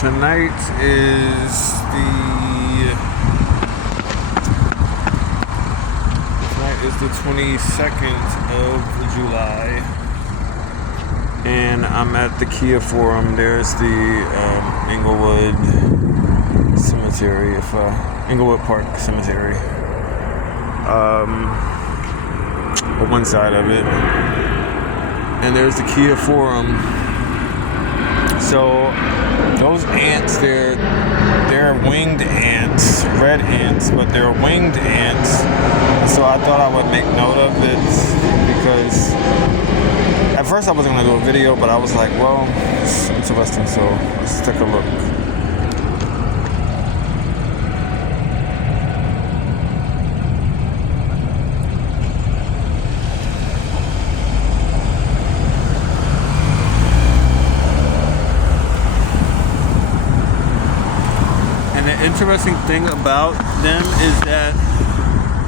tonight is the 22nd of July, and I'm at the Kia Forum. There's the Inglewood Cemetery, Inglewood Park Cemetery. On one side of it, and there's the Kia Forum. So those ants, they're winged ants, red ants, but they're winged ants. So I thought I would make note of it because at first I wasn't gonna do a video, but I was like, well, it's interesting, so let's take a look. Interesting thing about them is that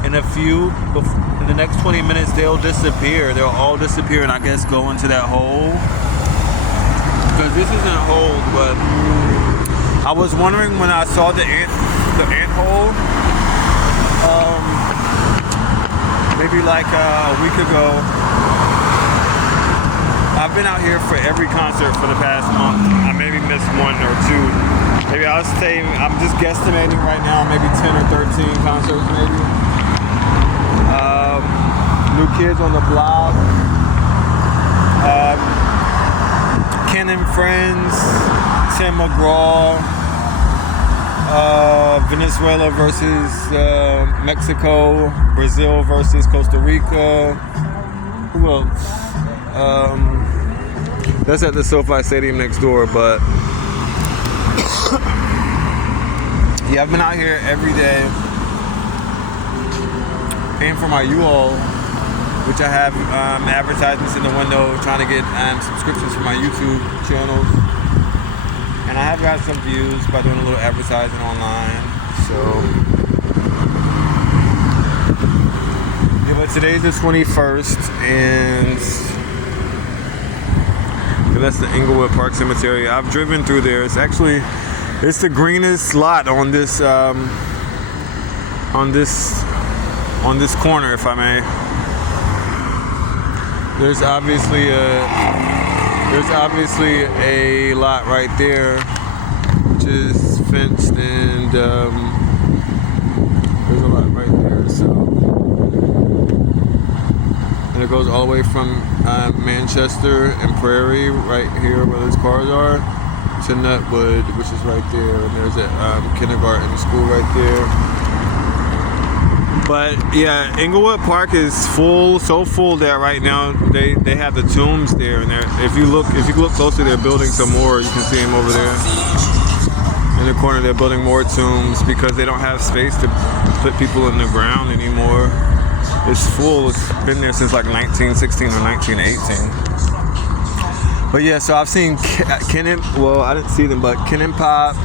in the next 20 minutes they'll disappear. They'll all disappear and I guess go into that hole. Because this isn't a hole, but I was wondering when I saw the ant hole, maybe like a week ago. I've been out here for every concert for the past month. I maybe missed one or two. Maybe I'm just guesstimating right now, maybe 10 or 13 concerts maybe. New Kids on the Block. Ken and Friends. Tim McGraw. Venezuela versus Mexico. Brazil versus Costa Rica. Who else? That's at the Sofi Stadium next door, but yeah, I've been out here every day paying for my U-Haul, which I have advertisements in the window, trying to get subscriptions for my YouTube channels. And I have got some views by doing a little advertising online. So yeah, but today's the 21st, and that's the Inglewood Park Cemetery. I've driven through there. It's the greenest lot on this corner, if I may. There's obviously a lot right there, which is fenced, and there's a lot right there. So, and it goes all the way from Manchester and Prairie, right here where those cars are, to Nutwood, which is right there, and there's a kindergarten school right there. But yeah, Inglewood Park is full, so full that right now they have the tombs there, and if you look closely, they're building some more. You can see them over there in the corner. They're building more tombs because they don't have space to put people in the ground anymore. It's full. It's been there since like 1916 or 1918. But yeah, so I've seen I didn't see them, but Ken and Pop,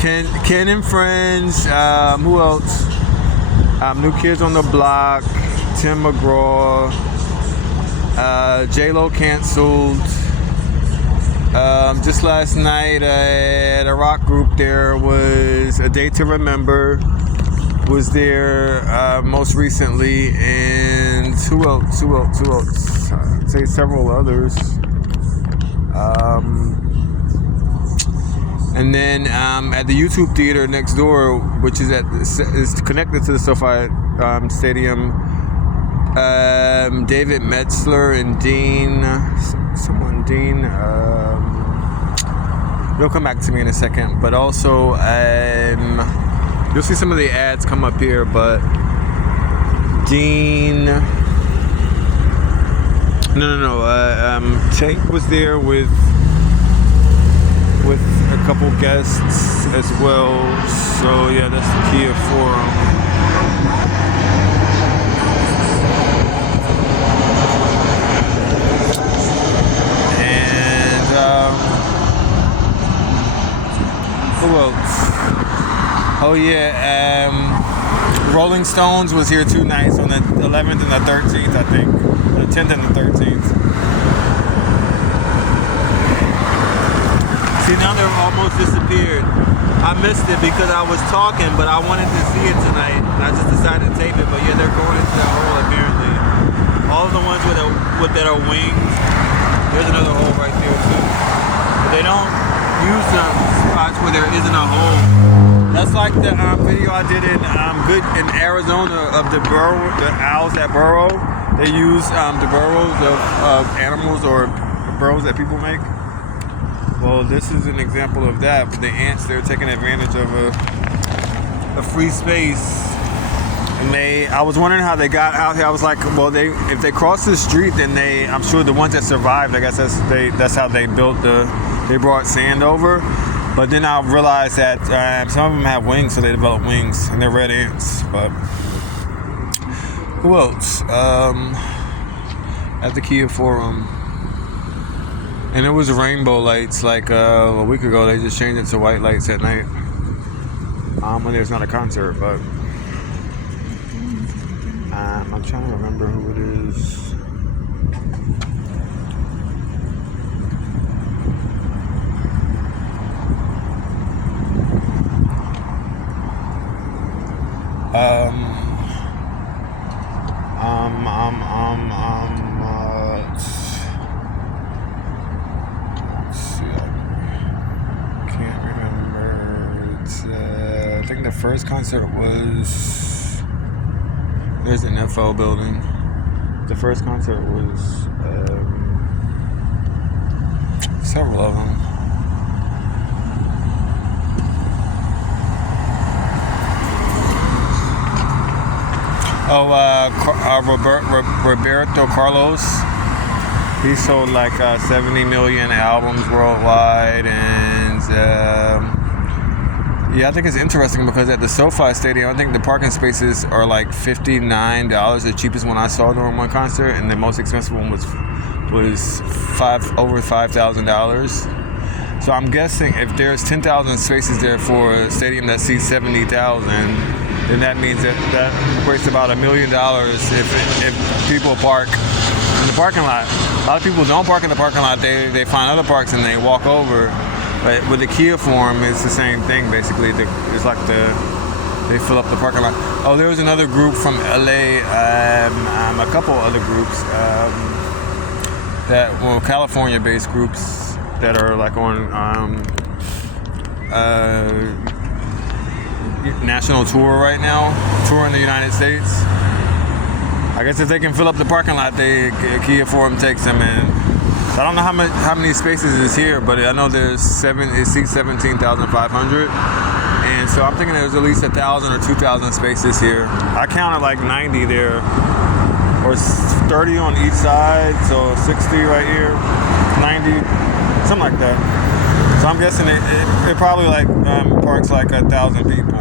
Ken and Friends, who else? New Kids on the Block, Tim McGraw, J-Lo canceled. Just last night at a rock group, there was A Day to Remember, was there most recently, and who else? I'd say several others. And then at the YouTube theater next door, which is connected to the SoFi Stadium, David Metzler and Dean, they'll come back to me in a second. But also, you'll see some of the ads come up here. But Dean, Tank was there with a couple guests as well. So yeah, that's the Kia Forum. And who else? Oh yeah, Rolling Stones was here 2 nights, on the 11th and the 13th, I think. The 10th and the 13th. See, now they're almost disappeared. I missed it because I was talking, but I wanted to see it tonight. And I just decided to tape it, but yeah, they're going into that hole apparently. All of the ones that are wings, there's another hole right there too. But they don't use the spots where there isn't a hole. That's like the video I did in Arizona of the owls that burrow. They use the burrows of animals or burrows that people make. Well, this is an example of that. The ants, they're taking advantage of a free space. And I was wondering how they got out here. I was like, well, if they cross the street, then I'm sure the ones that survived, I guess that's how they they brought sand over. But then I realized that some of them have wings, so they develop wings, and they're red ants. But who else? At the Kia Forum. And it was rainbow lights like a week ago. They just changed it to white lights at night. When there's not a concert, but I'm trying to remember who it is. Let's see, I can't remember. I think the first concert was, there's an FO building. The first concert was several of them. Roberto Carlos. He sold like 70 million albums worldwide, and yeah, I think it's interesting because at the SoFi Stadium, I think the parking spaces are like $59, the cheapest one I saw during one concert, and the most expensive one was over $5,000. So I'm guessing if there's 10,000 spaces there for a stadium that seats 70,000, then that means that equates to about $1 million if people park in the parking lot. A lot of people don't park in the parking lot. They find other parks and they walk over. But with the Kia Forum, it's the same thing basically. It's like they fill up the parking lot. Oh, there was another group from LA, a couple other groups California-based groups that are like on national tour right now, touring the United States. I guess if they can fill up the parking lot, Kia Forum takes them in. So I don't know how many spaces is here, but I know it seats 17,500. And so I'm thinking there's at least 1,000 or 2,000 spaces here. I counted like 90 there, or 30 on each side, so 60 right here, 90, something like that. So I'm guessing it probably like parks like 1,000 people.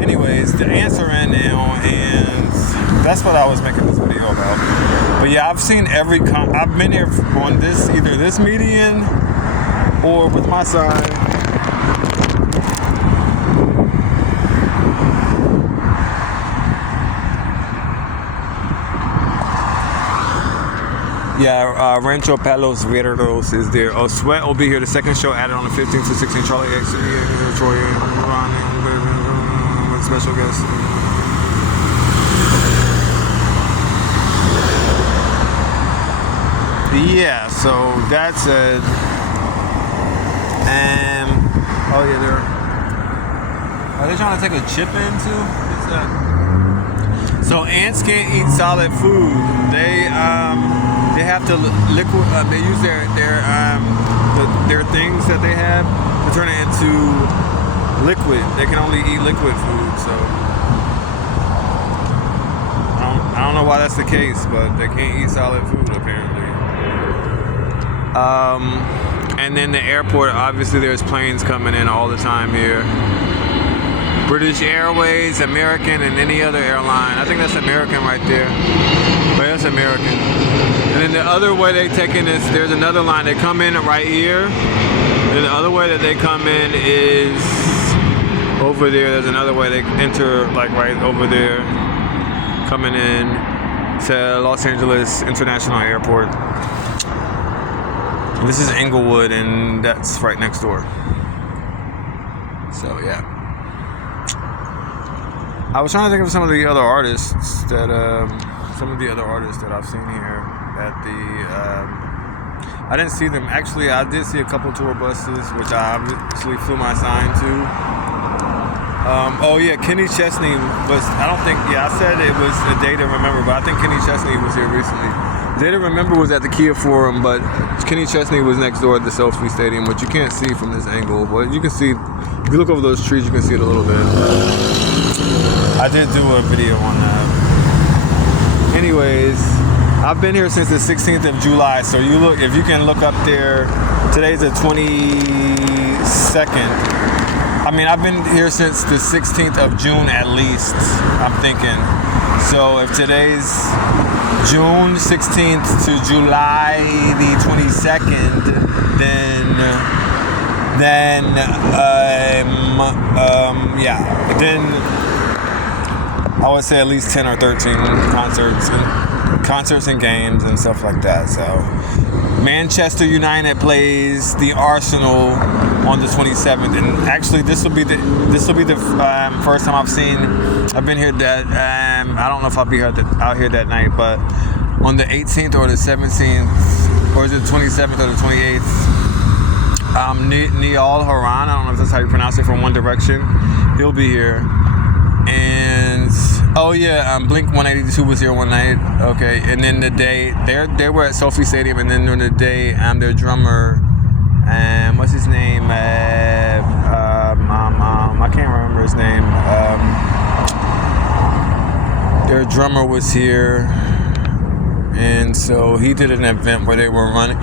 Anyways, the ants are in now, and that's what I was making this video about. But yeah, I've seen I've been here on either this median or with my side. Yeah, Rancho Palos Verdes is there. Oh, Sweat will be here. The second show added on the 15th to 16th. Charlie X, Troy, special guest. Yeah, so that's it. And oh yeah, are they trying to take a chip in too? What's that? So ants can't eat solid food. They have to liquid. They use their things that they have to turn it into liquid. They can only eat liquid food. So I don't know why that's the case, but they can't eat solid food apparently. And then the airport, obviously there's planes coming in all the time here. British Airways, American, and any other airline. I think that's American right there. But that's American. And then the other way they take in is, there's another line. They come in right here. And the other way that they come in is over there. There's another way they enter, like right over there. Coming in to Los Angeles International Airport. This is Inglewood, and that's right next door. So yeah. I was trying to think of some of the other artists that I've seen here at the. I didn't see them. Actually, I did see a couple tour buses, which I obviously flew my sign to. Oh yeah, Kenny Chesney was. I don't think. Yeah, I said it was a Day to Remember, but I think Kenny Chesney was here recently. Day to Remember was at the Kia Forum, but Kenny Chesney was next door at the Sofi Stadium, which you can't see from this angle, but you can see. If you look over those trees, you can see it a little bit. I did do a video on that. Anyways, I've been here since the 16th of July, so if you can look up there, today's the 22nd. I mean, I've been here since the 16th of June at least, I'm thinking. So if today's June 16th to July the 22nd, then I would say at least 10 or 13 concerts and games and stuff like that. So Manchester United plays the Arsenal on the 27th, and actually this will be the first time I've been here that I don't know if I'll be out here that night, but on the 18th or the 17th, or is it 27th or the 28th, Niall Horan, I don't know if that's how you pronounce it, from One Direction, he'll be here. And Blink 182 was here one night. Okay, and then the day they were at Sofi Stadium, and then during the day, their drummer, what's his name? I can't remember his name. Their drummer was here, and so he did an event where they ran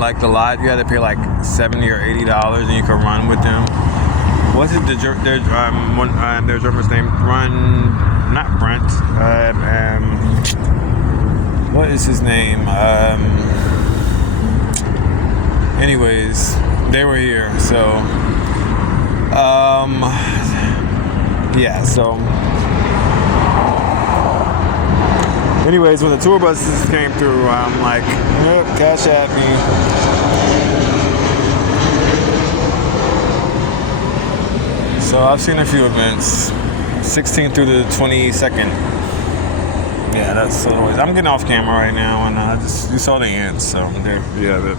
like the lot. You had to pay like $70 or $80, and you could run with them. What's it? Their drummer's name? Not Brent. What is his name? Anyways, they were here. So, yeah. So, anyways, when the tour buses came through, I'm like, nope, cash at me. So I've seen a few events, 16th through the 22nd. Yeah, that's always. I'm getting off camera right now, and you saw the ants, so there you have it.